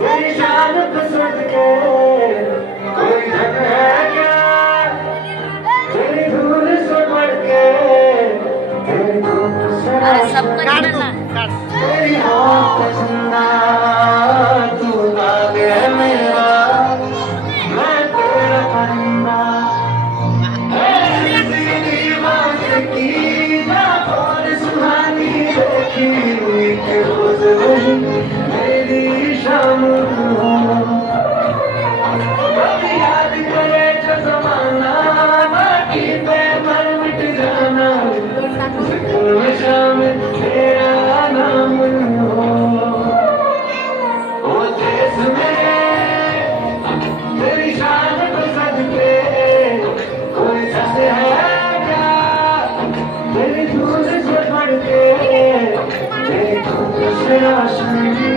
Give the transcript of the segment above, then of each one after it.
तेरी शान पसंद के कोई ढंग है क्या? तेरी धूल से बढ़ के तेरी धूप से तेरी आँख जिंदा तू नाग है मेरा मैं तेरा परिंदा ऐसी दीवार की ना और सुहानी देखी कि रोज वही मेरी शाम हो कभी याद करे जो जमाना बाकी पे मर मिट जाना जिक्र शामिल तेरा नाम हो ओ देश में तेरी शान को सदके कोई सच है क्या? तेरी धूल से बढ़ के तेरी धूप से रोशनी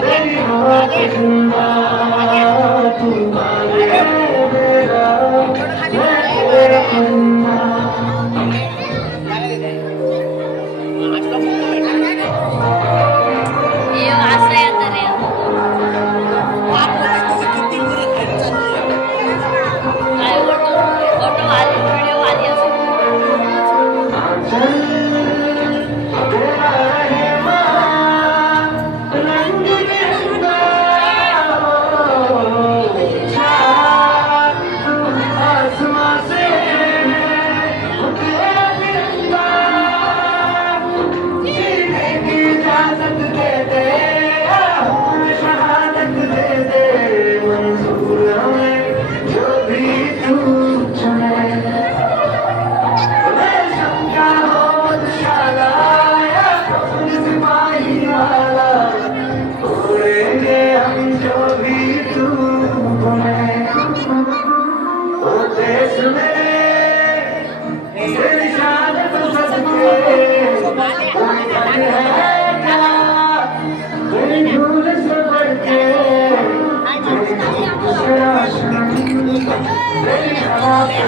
तेरी हवा के जिंदा तू मांगे मेरा मैं तेरा बंदा तेरा रहमा रंग बिरंगा तू आसमां से तेरा जिंदा जीने की इजाजत दे दे हमें शहादत दे दे मंजूर हमें जो भी तू चुने रेशम का हो मधुशाला या फूल सिपाही वाला उड़ेंगे हम जो भी तू बने ओ देश में तेरी शान को सदके कोई ढंग है क्या? तेरी धूल से बढ़ के तेरी धूप से रोशनी तेरी हवा के